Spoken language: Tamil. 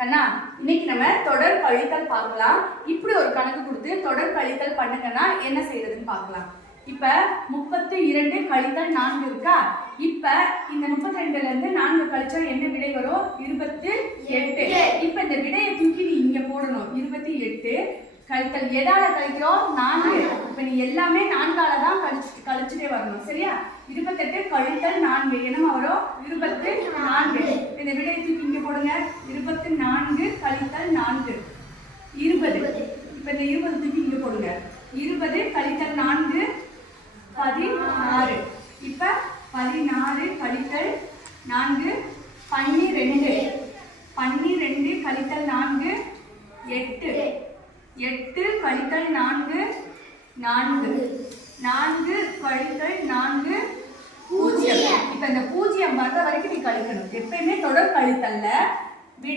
கண்ணா, இன்னைக்கு நம்ம தொடர் கழித்தல் பார்க்கலாம். இப்படி ஒரு கணக்கு கொடுத்து தொடர் கழித்தல் பண்ணுங்கன்னா என்ன செய்யறதுன்னு பார்க்கலாம். இப்ப 32 கழித்தல் 4 இருக்கா? இப்ப இந்த 32ல இருந்து 4 கழிச்சா என்ன விடை வரும்? 28. இப்ப இந்த விடையை தூக்கி நீ இங்க போடணும். 28 கழித்தல் எதால கழிக்கிறோம்? 4. இப்ப நீ எல்லாமே 4ஆல தான் கழிச்சுட்டே வரணும். சரியா? 28 கழித்தல் 4 என்னமா வரும்? 24. இந்த விடையை தூக்கி இங்க போடுங்க. 24 கழித்தல் 4 20. இப்ப இந்த 20 தூக்கி இங்க போடுங்க. 20 கழித்தல் 4 16. இப்ப 16 கழித்தல் 4 12. 12 கழித்தல் 4 8. 8 கழித்தல் 4 4. 4 கழித்தல் 4 0. இப்ப இந்த 0 வர்ற வரைக்கும் நீ கழிக்கணும். எப்பயுமே தொடர் கழித்தல்ல விடை